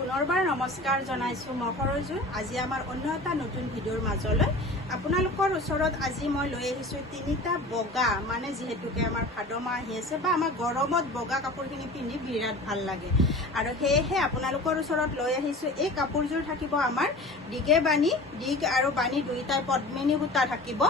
পুনৰবাৰ নমস্কাৰ জনাইছোঁ মই সৰজু। আজি আমাৰ অন্য এটা নতুন ভিডিঅ'ৰ মাজলৈ। আপোনালোকৰ ওচৰত আজি মই লৈ আহিছোঁ তিনিটা বগা। মানে যিহেতুকে আমাৰ ভাদ মাহ আহি আছে বা আমাৰ গৰমত বগা কাপোৰখিনি পিন্ধি বিৰাট ভাল লাগে। আৰু সেয়েহে আপোনালোকৰ ওচৰত লৈ আহিছোঁ এই কাপোৰযোৰ থাকিব আমাৰ দীঘে বাণী দীঘ আৰু বাণী দুয়োটাই পদ্মিনী সূতা থাকিব।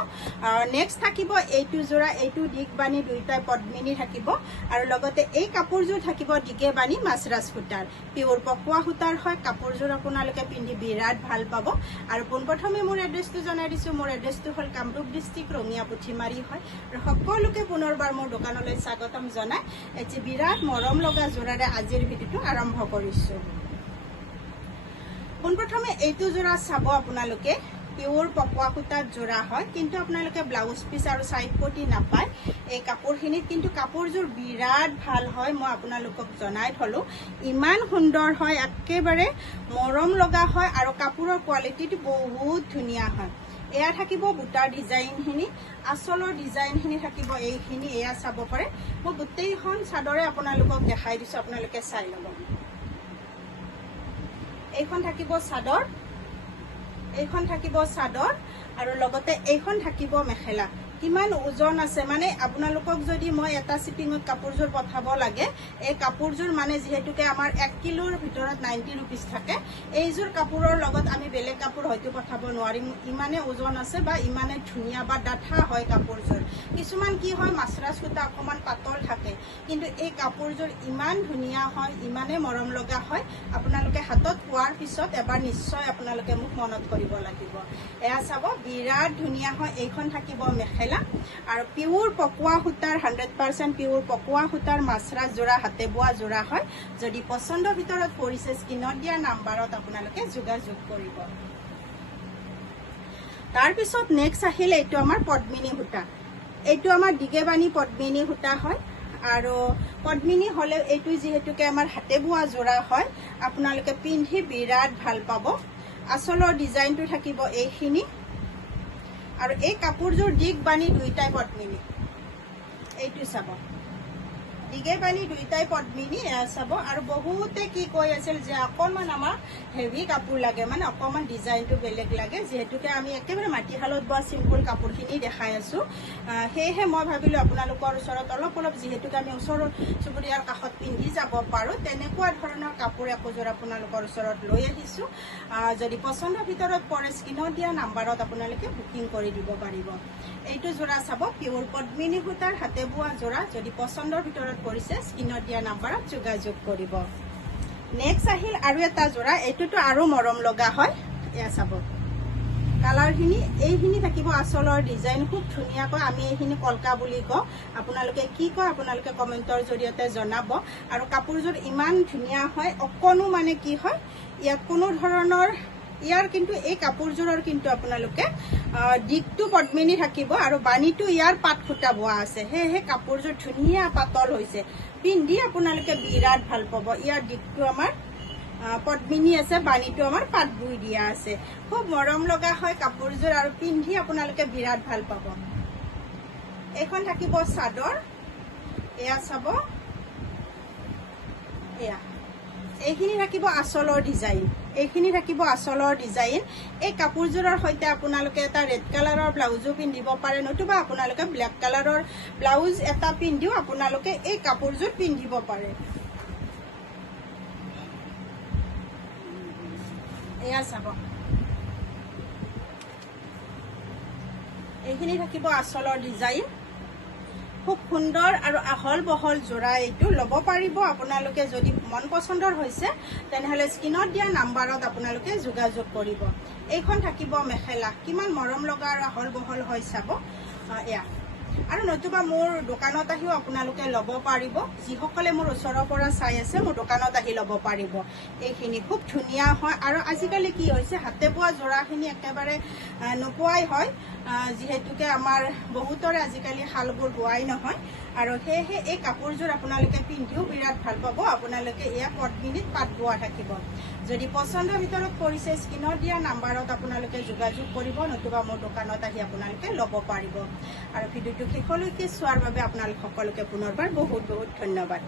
নেক্সট থাকিব এইটো যোৰা এইটো দীঘ বাণী দুয়োটাই পদ্মিনী থাকিব। আৰু লগতে এই কাপোৰযোৰ থাকিব দীঘে বাণী মাছৰাজ সূতাৰ। পিয়ৰ পকোৱা সূতাৰ হয় কাপোৰযোৰ আপোনালোকে পিন্ধি বিৰাট ভাল পাব। আৰু পোনপ্ৰথমে মোৰ এড্ৰেছটো জনাই দিছোঁ। মোৰ এড্ৰেছটো হ'ল কামৰূপ ডিষ্ট্ৰিক্ট ৰঙিয়া পুথিমাৰী হয়। আৰু সকলোকে পুনৰবাৰ মোৰ দোকানলৈ স্বাগতম জনাই। এটি বিৰাট মৰম লগা যোৰাৰে আজিৰ ভিডিঅ'টো আৰম্ভ কৰিছোঁ। পোনপ্ৰথমে এইটো যোৰা চাব আপোনালোকে। পিয়ৰ পকোৱা সূতাৰ যোৰা হয় কিন্তু আপোনালোকে ব্লাউজ পিচ আৰু চাইড পটি নাপায়। এই কাপোৰখিনিত কিন্তু কাপোৰযোৰ বিৰাট ভাল হয় মই আপোনালোকক জনাই থলোঁ। ইমান সুন্দৰ হয় একেবাৰে মৰম লগা হয় আৰু কাপোৰৰ কোৱালিটিটো বহুত ধুনীয়া হয়। এয়া থাকিব বুটাৰ ডিজাইনখিনি আচলৰ ডিজাইনখিনি থাকিব এইখিনি এয়া চাব পাৰে। মই গোটেইখন চাদৰে আপোনালোকক দেখাই দিছোঁ আপোনালোকে চাই ল'ব। এইখন থাকিব চাদৰ। এইখন থাকিব চাদৰ আৰু লগতে এইখন থাকিব মেখেলা। কিমান ওজন আছে? মানে আপোনালোকক যদি মই এটা শ্বিপিঙত কাপোৰযোৰ পঠাব লাগে এই কাপোৰযোৰ মানে যিহেতুকে আমাৰ এক কিলোৰ ভিতৰত নাইণ্টি ৰুপিজ থাকে এইযোৰ কাপোৰৰ লগত আমি বেলেগ কাপোৰ হয়তো পঠাব নোৱাৰিম। ইমানে ওজন আছে বা ইমানে ধুনীয়া বা ডাঠা হয় কাপোৰযোৰ। কিছুমান কি হয় মাছৰাজ সূতা অকণমান পাতল থাকে কিন্তু এই কাপোৰযোৰ ইমান ধুনীয়া হয় ইমানে মৰম লগা হয় আপোনালোকে হাতত পোৱাৰ পিছত এবাৰ নিশ্চয় আপোনালোকে মোক মনত কৰিব লাগিব। এয়া চাব বিৰাট ধুনীয়া হয় এইখন থাকিব মেখেলা আৰু পিয়ৰ পকোৱা সূতাৰ হাণ্ড্ৰেড পাৰ্চেণ্ট পিয়ৰ পকোৱা সূতাৰ মাছৰাজ যোৰা হাতে বোৱা যোৰা হয়। যদি পচন্দৰ ভিতৰত পৰিছে স্ক্ৰীণত দিয়া নাম্বাৰত আপোনালোকে যোগাযোগ কৰিব। তাৰপিছত নেক্সট আহিলে এইটো আমাৰ পদ্মিনী সূতা। এইটো আমাৰ দিগেবাণী পদ্মিনী সূতা হয়। আৰু পদ্মিনী হ'লেও এইটো যিহেতুকে আমাৰ হাতে বোৱা যোৰা হয় আপোনালোকে পিন্ধি বিৰাট ভাল পাব। আচলৰ ডিজাইনটো থাকিব এইখিনি। আৰু এই কাপোৰযোৰ দিগ বাণী দুইটাই পদ্মিনী এইটো চাব। দিগে বাণী দুইটাই পদ্মিনী চাব আৰু বহুতে কি কৈ আছিল যে অকণমান আমাক হেভি কাপোৰ লাগে মানে অকণমান ডিজাইনটো বেলেগ লাগে যিহেতুকে আমি একেবাৰে মাটিশালত বোৱা চিম্পুল কাপোৰখিনি দেখাই আছোঁ। সেয়েহে মই ভাবিলোঁ আপোনালোকৰ ওচৰত অলপ অলপ যিহেতুকে আমি ওচৰ চুবুৰীয়াৰ কাষত পিন্ধি যাব পাৰোঁ তেনেকুৱা ধৰণৰ কাপোৰ একোযোৰ আপোনালোকৰ ওচৰত লৈ আহিছোঁ। আহ, যদি পচন্দৰ ভিতৰত পৰে স্ক্ৰীণত দিয়া নাম্বাৰত আপোনালোকে বুকিং কৰি দিব পাৰিব। এইটো যোৰা চাব পিয়ৰ পদ্মিনী সূতাৰ হাতে বোৱা যোৰা যদি পচন্দৰ ভিতৰত পৰিছে স্ক্ৰীণত দিয়া নাম্বাৰত যোগাযোগ কৰিব। নেক্সট আহিল আৰু এটা যোৰা এইটোতো আৰু মৰম লগা হয় এয়া চাব। কালাৰখিনি এইখিনি থাকিব আচলৰ ডিজাইন খুব ধুনীয়াকৈ আমি এইখিনি কলকা বুলি কওঁ। আপোনালোকে কি কয় আপোনালোকে কমেণ্টৰ জৰিয়তে জনাব। আৰু কাপোৰযোৰ ইমান ধুনীয়া হয় অকণো মানে কি হয় ইয়াত কোনো ধৰণৰ ইয়াৰ কিন্তু এই কাপোৰযোৰৰ কিন্তু আপোনালোকে আহ, দিগটো পদ্মিনী থাকিব আৰু বাণীটো ইয়াৰ পাত সূতা বোৱা আছে। সেয়েহে কাপোৰযোৰ ধুনীয়া পাতল হৈছে। পিন্ধি আপোনালোকে বিৰাট ভাল পাব। ইয়াৰ দিগটো আমাৰ আহ, পদ্মিনী আছে বাণীটো আমাৰ পাত বৈ দিয়া আছে। খুব মৰম লগা হয় কাপোৰযোৰ আৰু পিন্ধি আপোনালোকে বিৰাট ভাল পাব। এইখন থাকিব চাদৰ। এয়া চাব। এয়া। এইখিনি থাকিব আচলৰ ডিজাইন এইখিনি থাকিব আচলৰ ডিজাইন এই কাপোৰযোৰৰ সৈতে আপোনালোকে এটা ৰেড কালাৰৰ ব্লাউজো পিন্ধিব পাৰে নতুবা আপোনালোকে ব্লেক কালাৰৰ ব্লাউজ এটা পিন্ধিও আপোনালোকে এই কাপোৰযোৰ পিন্ধিব পাৰে। এয়া চাব। এইখিনি থাকিব আচলৰ ডিজাইন খুব সুন্দৰ আৰু আহল বহল যোৰা এইটো ল'ব পাৰিব। আপোনালোকে যদি মন পচন্দৰ হৈছে তেনেহ'লে স্ক্ৰীণত দিয়া নাম্বাৰত আপোনালোকে যোগাযোগ কৰিব। এইখন থাকিব মেখেলা। কিমান মৰম লগা আৰু আহল বহল হয় চাব। এয়া। আৰু নতুবা মোৰ দোকানত আহিও আপোনালোকে ল'ব পাৰিব। যিসকলে মোৰ ওচৰৰ পৰা চাই আছে মোৰ দোকানত আহি ল'ব পাৰিব। এইখিনি খুব ধুনীয়া হয় আৰু আজিকালি কি হৈছে হাতে বোৱা যোৰাখিনি একেবাৰে নোপোৱাই হয়। যিহেতুকে আমাৰ বহুতৰে আজিকালি শালবোৰ বোৱাই নহয়। আৰু সেয়েহে এই কাপোৰযোৰ আপোনালোকে পিন্ধিও বিৰাট ভাল পাব। আপোনালোকে এয়া পদ্মিনীত পাত বোৱা থাকিব। যদি পচন্দৰ ভিতৰত পৰিছে স্ক্ৰীণত দিয়া নাম্বাৰত আপোনালোকে যোগাযোগ কৰিব নতুবা মোৰ দোকানত আহি আপোনালোকে ল'ব পাৰিব। আৰু ভিডিঅ'টো শেষলৈকে চোৱাৰ বাবে আপোনালোক সকলোকে পুনৰবাৰ বহুত বহুত ধন্যবাদ।